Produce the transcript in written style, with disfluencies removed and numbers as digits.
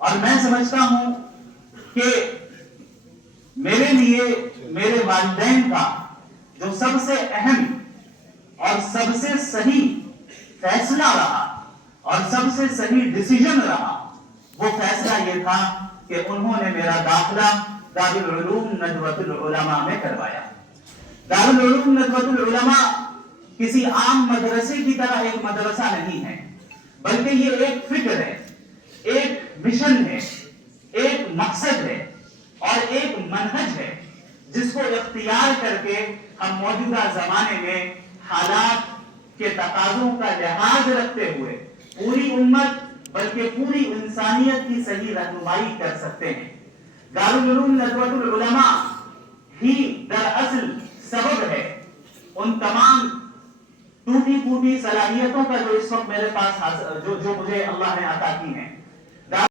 और मैं समझता हूं कि मेरे लिए मेरे वालिदैन का जो सबसे अहम और सबसे सही फैसला रहा और सबसे सही डिसीजन रहा, वो फैसला ये था कि उन्होंने मेरा दाखिला दारुल उलूम नदवतुल उलमा में करवाया। दारुल उलूम नदवतुल उलमा किसी आम मदरसे की तरह एक मदरसा नहीं है, बल्कि ये एक फिक्र है, एक मिशन है, एक मकसद है और एक मनहज है जिसको इख्तियार करके हम मौजूदा जमाने में हालात के तकाज़ों का लिहाज रखते हुए पूरी उम्मत बल्कि पूरी इंसानियत की सही रहनुमाई कर सकते हैं। दारुल उलूम नदवतुल उलमा ही दरअसल सबब है उन तमाम टूटी फूटी सलाहियतों का जो इस वक्त मेरे पास जो मुझे अल्लाह ने अता की हैं।